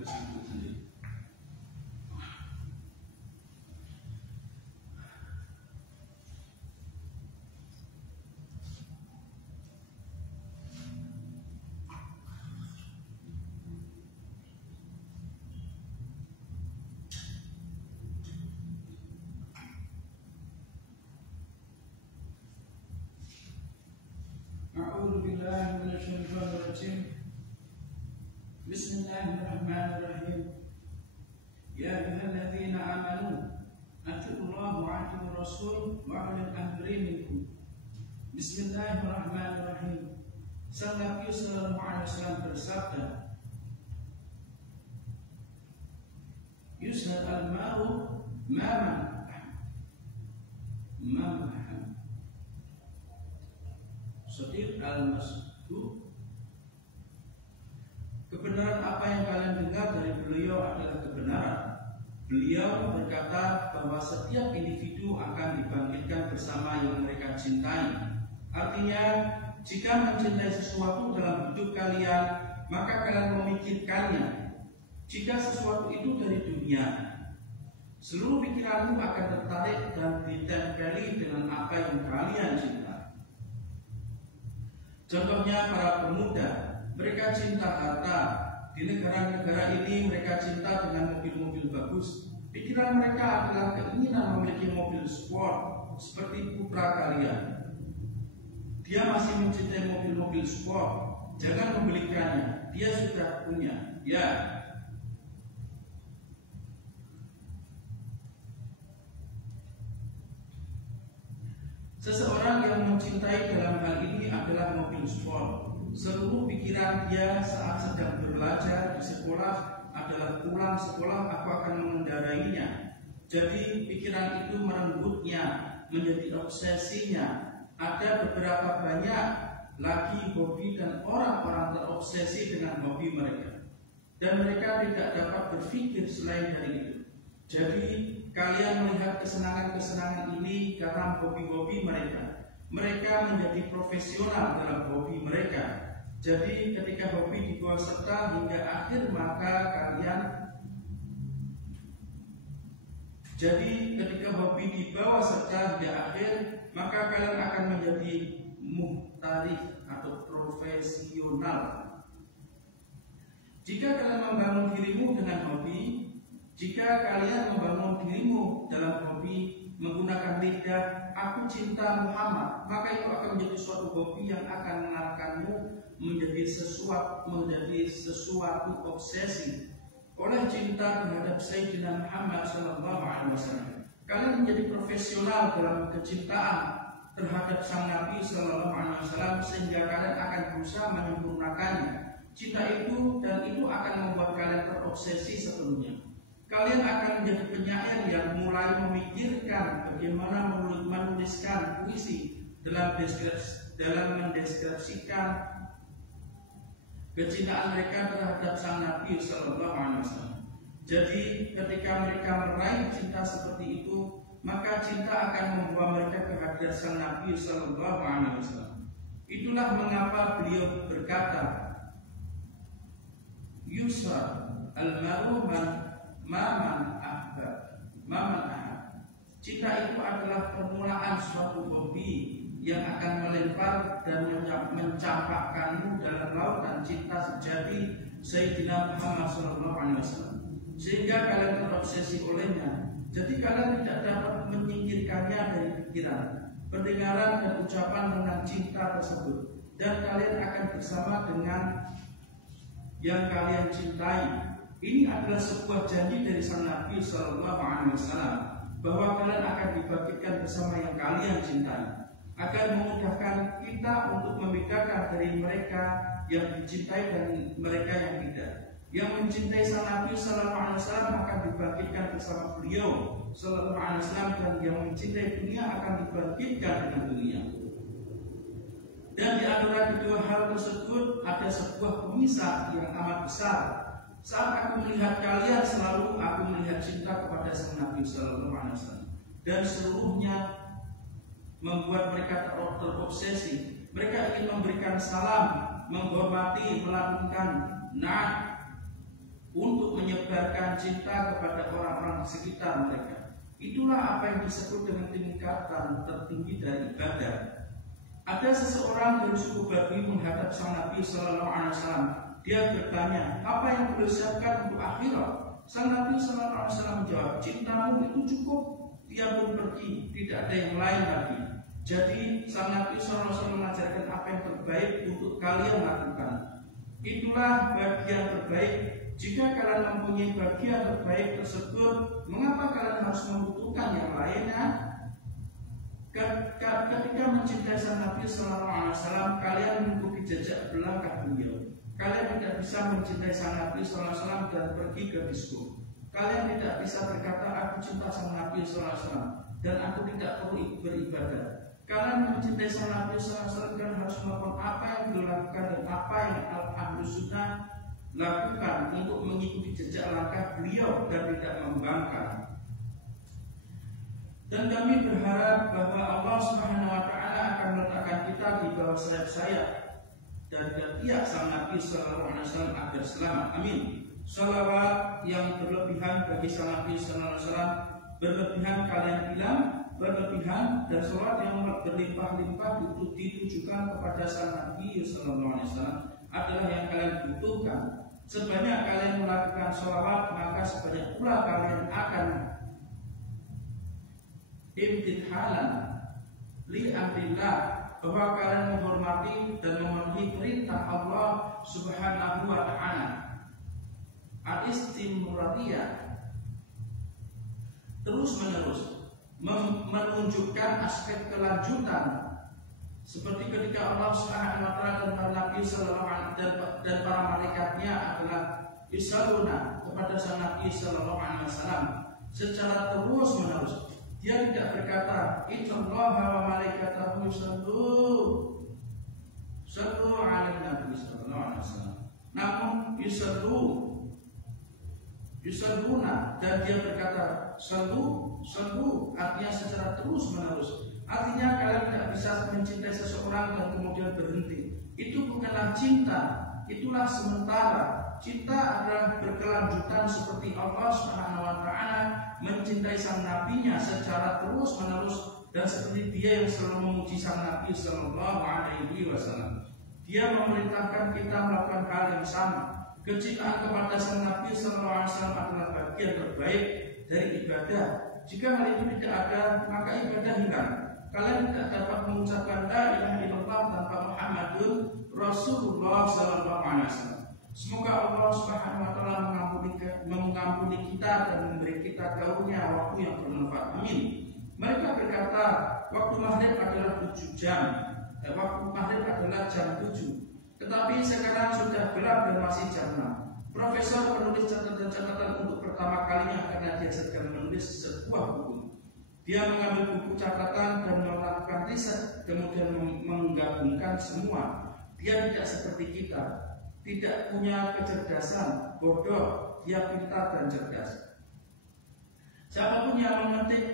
kesimpulan sendiri. A'udzu billahi minasyaitonir rajim. Bismillahirrahmanirrahim. Ya ayyuhalladzina amanu atiiullaha wa atiiur rasul wa ulil amri minkum. Bismillahirrahmanirrahim. Sang Nabi sallallahu alaihi wasallam bersabda, Yus'al al-ma'u man Sadiq al-Masduq. Kebenaran apa yang kalian dengar dari beliau adalah kebenaran. Beliau berkata bahwa setiap individu akan dibangkitkan bersama yang mereka cintai. Artinya, jika mencintai sesuatu dalam hidup kalian, maka kalian memikirkannya. Jika sesuatu itu dari dunia, seluruh pikiranmu akan tertarik dan ditempeli dengan apa yang kalian cintai. Contohnya para pemuda, mereka cinta harta. Di negara-negara ini mereka cinta dengan mobil-mobil bagus. Pikiran mereka adalah keinginan memiliki mobil sport seperti putra kalian. Dia masih mencintai mobil-mobil sport. Jangan membelikannya, dia sudah punya. Ya. Seseorang yang mencintai dalam hal ini adalah mobil sport. Seluruh pikiran dia saat sedang belajar di sekolah adalah pulang sekolah aku akan mengendarainya. Jadi pikiran itu merenggutnya, menjadi obsesinya. Ada beberapa banyak lagi hobi dan orang-orang terobsesi dengan hobi mereka. Dan mereka tidak dapat berpikir selain dari itu. Jadi kalian melihat kesenangan-kesenangan ini karena hobi-hobi mereka. Mereka menjadi profesional dalam hobi mereka. Jadi ketika hobi dibawa serta hingga akhir maka kalian akan menjadi muhtarif atau profesional. Jika kalian membangun dirimu dalam hobi menggunakan lidah, aku cinta Muhammad, maka itu akan menjadi suatu hobi yang akan mengarahkanmu menjadi sesuatu obsesi. Oleh cinta terhadap Sayyidina Muhammad sallallahu alaihi wasallam, kalian menjadi profesional dalam kecintaan terhadap sang Nabi sallallahu alaihi wasallam sehingga kalian akan berusaha menyempurnakannya. Cinta itu akan membuat kalian terobsesi sepenuhnya. Kalian akan menjadi penyair yang mulai memikirkan bagaimana menuliskan puisi dalam mendeskripsikan kecintaan mereka terhadap sang Nabi sallallahu alaihi wasallam. Jadi ketika mereka meraih cinta seperti itu, maka cinta akan membawa mereka ke hadirat sang Nabi sallallahu alaihi wasallam. Itulah mengapa beliau berkata, Yusra al-maru maman ahbab. Cinta itu adalah permulaan suatu hobi yang akan melempar dan mencampakkanmu dalam lautan cinta sejati Sayyidina Muhammad SAW, sehingga kalian terobsesi olehnya. Jadi kalian tidak dapat menyingkirkannya dari pikiran, pendengaran dan ucapan tentang cinta tersebut, dan kalian akan bersama dengan yang kalian cintai. Ini adalah sebuah janji dari sang Nabi SAW bahwa kalian akan dibangkitkan bersama yang kalian cintai, agar memudahkan kita untuk membedakan dari mereka yang dicintai dan mereka yang tidak. Yang mencintai sang Nabi SAW akan dibangkitkan bersama beliau SAW, dan yang mencintai dunia akan dibangkitkan dengan dunia. Dan di antara kedua hal tersebut ada sebuah pemisah yang amat besar. Saat aku melihat kalian, selalu aku melihat cinta kepada sang Nabi sallallahu alaihi wasallam, dan seluruhnya membuat mereka terobsesi. Mereka ingin memberikan salam, menghormati, melakukan naat untuk menyebarkan cinta kepada orang-orang di sekitar mereka. Itulah apa yang disebut dengan tingkatan tertinggi dari ibadah. Ada seseorang dari suku Badui menghadap sang Nabi Sallallahu Alaihi Wasallam. Dia bertanya, apa yang perlu disiapkan untuk akhirat? Sang Nabi Sallallahu Alaihi Wasallam menjawab, cintamu itu cukup. Dia pun pergi, tidak ada yang lain lagi. Jadi sang Nabi Sallallahu Alaihi Wasallam mengajarkan apa yang terbaik untuk kalian lakukan. Itulah bagian terbaik. Jika kalian mempunyai bagian terbaik tersebut, mengapa kalian harus membutuhkan yang lainnya? Ketika mencintai sang Nabi Sallallahu Alaihi Wasallam, kalian mengikuti jejak belakang beliau. Kalian tidak bisa mencintai sang Nabi Sallallahu Alaihi Wasallam dan pergi ke disko. Kalian tidak bisa berkata, aku cinta sang Nabi Sallallahu Alaihi Wasallam dan aku tidak perlu beribadah. Kalian mencintai sang Nabi Sallallahu Alaihi Wasallam dan harus melakukan apa yang dilakukan dan apa yang Ahlus Sunnah lakukan untuk mengikuti jejak langkah beliau dan tidak membangkang. Dan kami berharap bahwa Allah Subhanahu wa Ta'ala akan meletakkan kita di bawah sayap-sayap dan ketiak sang Nabi Sallallahu Alaihi Wasallam agar selamat. Amin. Salawat yang berlebihan bagi sang Nabi Sallallahu Alaihi Wasallam, berlebihan kalian bilang berlebihan, dan salawat yang berlimpah-limpah itu ditujukan kepada sang Nabi Sallallahu Alaihi Wasallam adalah yang kalian butuhkan. Sebanyak kalian melakukan salawat, maka sebanyak pula kalian akan imtithalan li amrillah, bahwa kalian menghormati dan memenuhi perintah Allah Subhanahu wa Ta'ala. Al-istimrariyah, terus menerus menunjukkan aspek kelanjutan, seperti ketika Allah Subhanahu wa Ta'ala dan para Nabi Sallallahu Alaihi dan para malaikatnya adalah yusalluna kepada sang Nabi Sallallahu Alaihi Wasallam secara terus menerus. Dia tidak berkata, innallaha wa malaikatahu yusallu 'alan nabi sallallahu alaihi wasallam. Namun yusalluna, dan dia berkata sallu artinya secara terus menerus. Artinya kalian tidak bisa mencintai seseorang dan kemudian berhenti. Itu bukanlah cinta, itulah sementara. Cinta adalah berkelanjutan seperti Allah Subhanahu wa Ta'ala mencintai sang nabinya secara terus menerus, dan seperti dia yang selalu memuji sang Nabi Sallallahu Alaihi Wasallam. Dia memerintahkan kita melakukan hal yang sama. Kecintaan kepada sang Nabi Sallallahu Alaihi Wasallam adalah bagian terbaik dari ibadah. Jika hal itu tidak ada, maka ibadah hilang. Kalian tidak dapat mengucapkan la ilaha illallah tanpa Muhammadun Rasulullah Sallallahu Alaihi Wasallam. Semoga Allah Subhanahu wa Ta'ala mengampuni kita dan memberi kita karunia waktu yang bermanfaat. Amin. Mereka berkata, waktu maghrib adalah 7 jam. Waktu maghrib adalah jam 7. Tetapi sekarang sudah gelap dan masih jam 6. Profesor menulis catatan-catatan untuk pertama kalinya karena dia sedang menulis sebuah buku. Dia mengambil buku catatan dan melakukan riset, kemudian menggabungkan semua. Dia tidak seperti kita, tidak punya kecerdasan, bodoh, dia pintar dan cerdas. Siapapun yang mengetik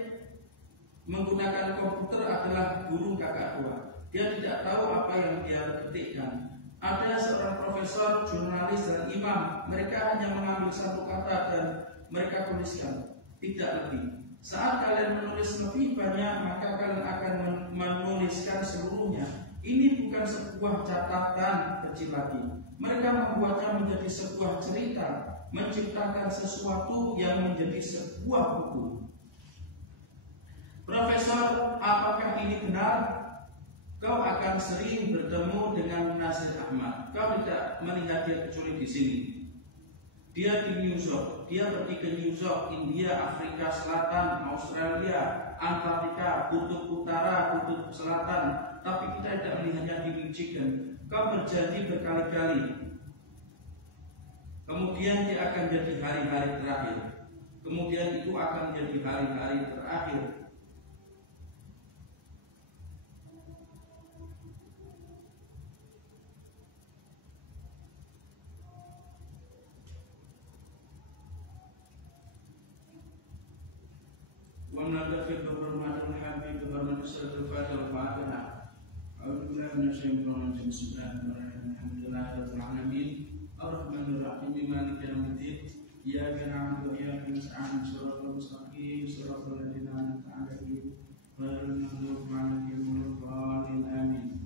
menggunakan komputer adalah burung kakak tua. Dia tidak tahu apa yang dia ketikkan. Ada seorang profesor, jurnalis dan imam. Mereka hanya mengambil satu kata dan mereka tuliskan, tidak lebih. Saat kalian menulis lebih banyak, maka kalian akan menuliskan seluruhnya. Ini bukan sebuah catatan kecil lagi. Mereka membuatnya menjadi sebuah cerita, menciptakan sesuatu yang menjadi sebuah buku. Profesor, apakah ini benar? Kau akan sering bertemu dengan Nasir Ahmad. Kau tidak melihat dia kecuali di sini. Dia di New York. Dia pergi ke New York, India, Afrika Selatan, Australia, Antartika, Kutub Utara, Kutub Selatan. Tapi kita tidak melihatnya di Michigan. Kau berjanji berkali-kali. Kemudian dia akan jadi hari-hari terakhir. Kemudian itu akan menjadi hari-hari terakhir. ونلتقي بحرمات الحبيب بحرمة سورة الفاتحة والفاتحة. أعوذ بالله من الشيطان الرجيم. بسم الله الرحمن الرحيم. الحمد لله رب العالمين. Ar-Rahmanir Rahim, Maliki Yaumiddin. Iyyaka na'budu wa iyyaka nasta'in, shiratal mustaqim, shiratal ladzina an'amta 'alaihim, ghairil maghdubi 'alaihim waladdallin. Amin.